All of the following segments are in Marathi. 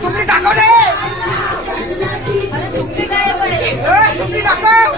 सुपली दाखव रे सुपली दाखव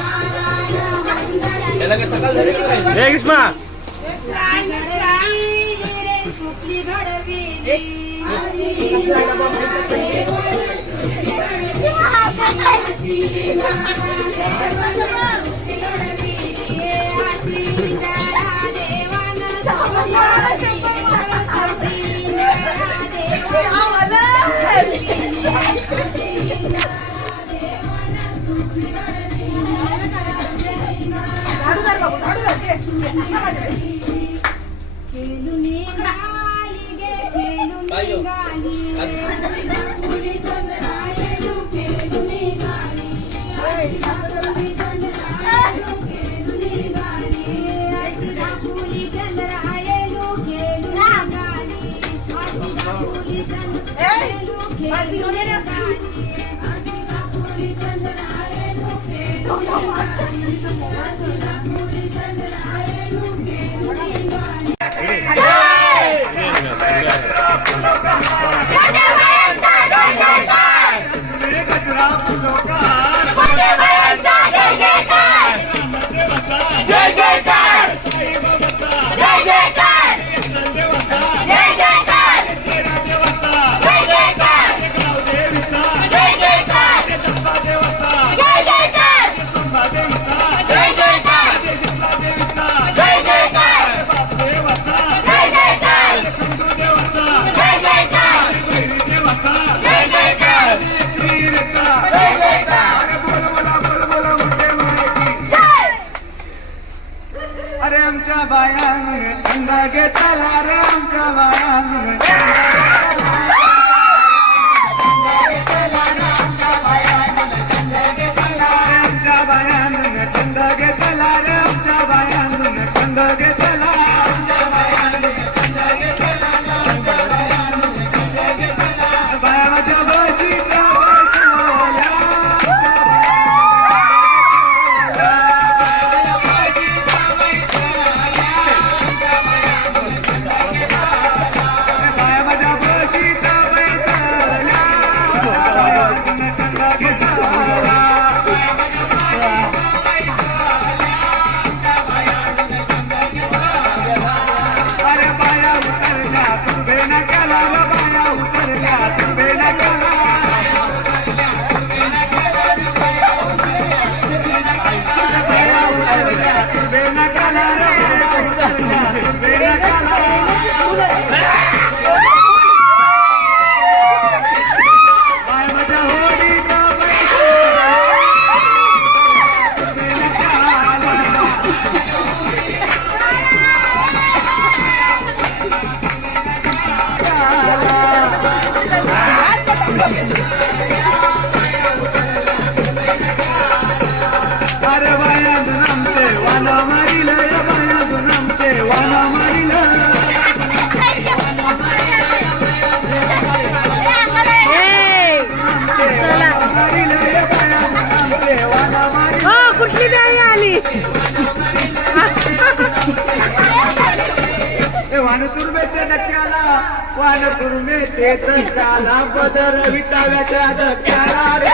तुर्मेचे धक्काला बदर विटाव्याच्या धक्क्याला रे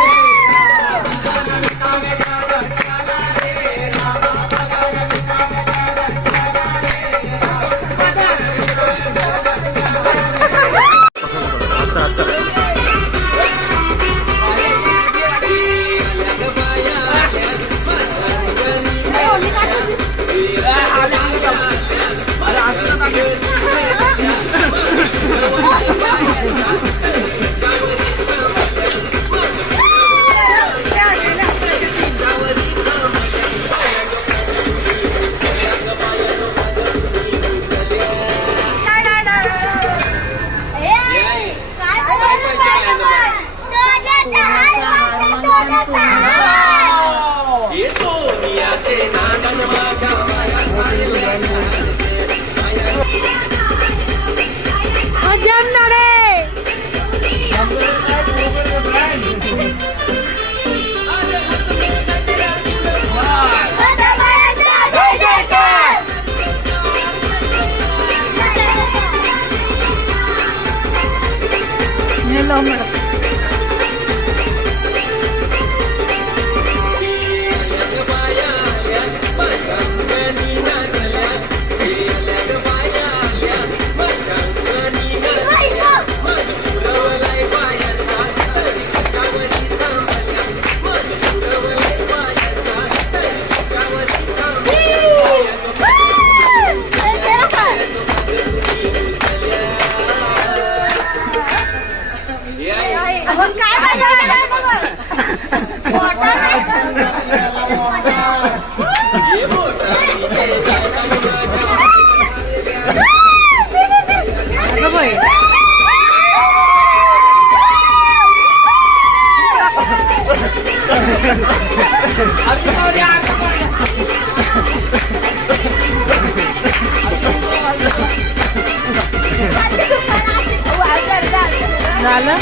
झालं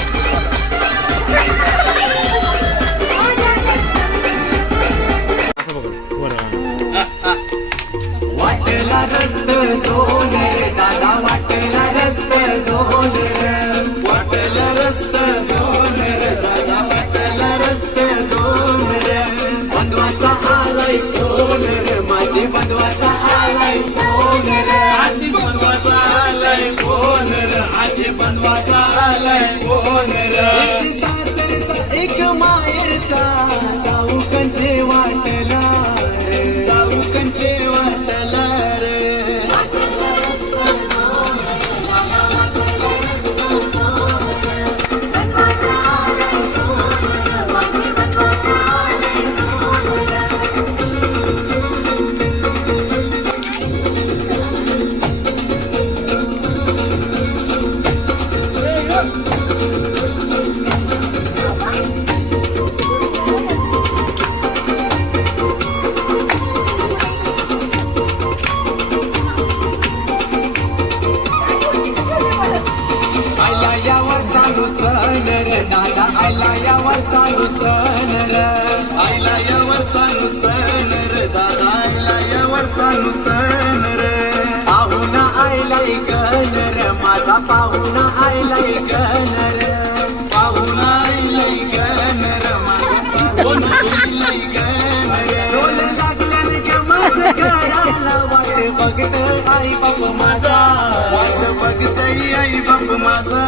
वाटेला रस्त दोन रे दादा वाटेला रस्त दोन रे वाटेला रस्त दोन रे दादा वाटेला रस्त दोन रे बंधवाचा आलाय कोण रे माझे बंधवाचा आलाय कोण रे आजी बंधवाचा आलाय कोण रे आजी बंधवाचा आलाय कोण रे एक सासरचा एक माहेरचा जाऊ कंचे वाटला रे जाऊ कंचे वाटला रे आयला यावर सांगू सन रे दादा आयला यावर सांगू सन रे आयला यावर सांगू सन रे दादा आयला यावर सांगू सन रे पाहुणा आयलाय गण रे माझा पाहुणा आयलाय गण रे पाहुणा आयलाय गण रे माझा पाहुणा आयलाय गण रे डोल लागल्याने ग माझं घराला वाट बघत आई बाप माझा वाट बघतय आई बाप माझा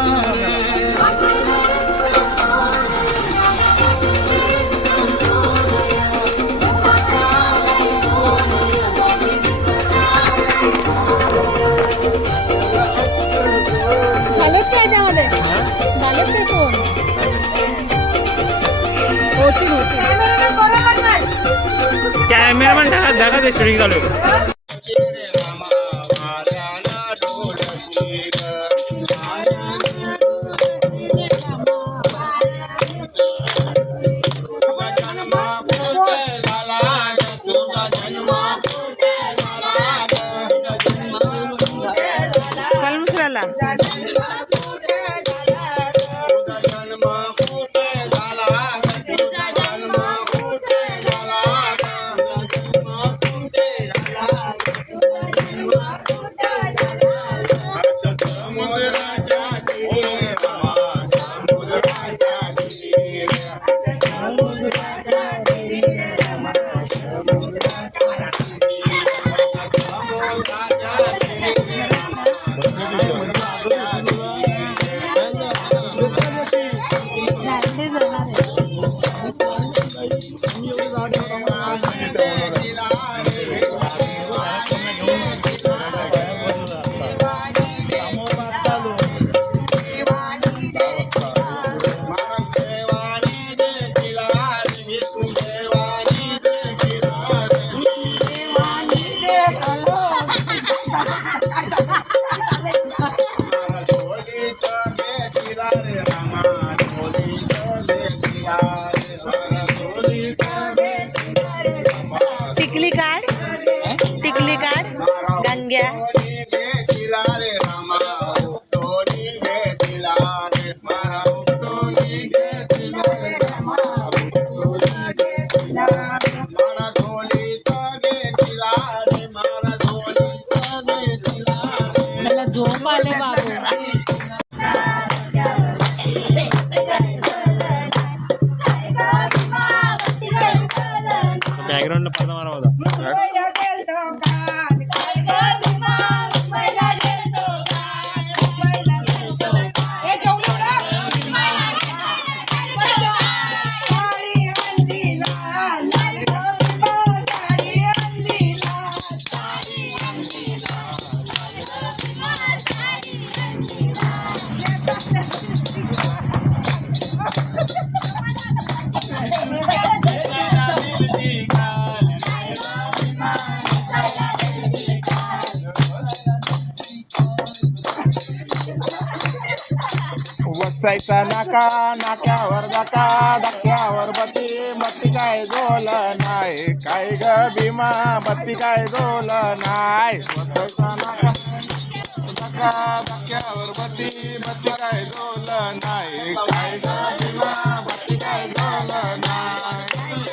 झालेत का याच्यामध्ये झालेत ते फोन होतील होतील कॅमेरामॅन ढगा ते शूटिंग चालू आहे. कलमसराला टिकली काढ गंग्या मला झोप आले बाबू बॅकग्राऊंड पडदा मारा होता. Bye. बसायचा नाका नाक्यावर धक्का धक्क्यावर बत्ती बत्ती काय गोल नाही काय ग भीमा बत्ती काय गोल नाही बसायचा नाका धक्का धक्क्यावर बत्ती बत्ती काय गोल नाही काय ग भीमा बत्ती काय गोल नाही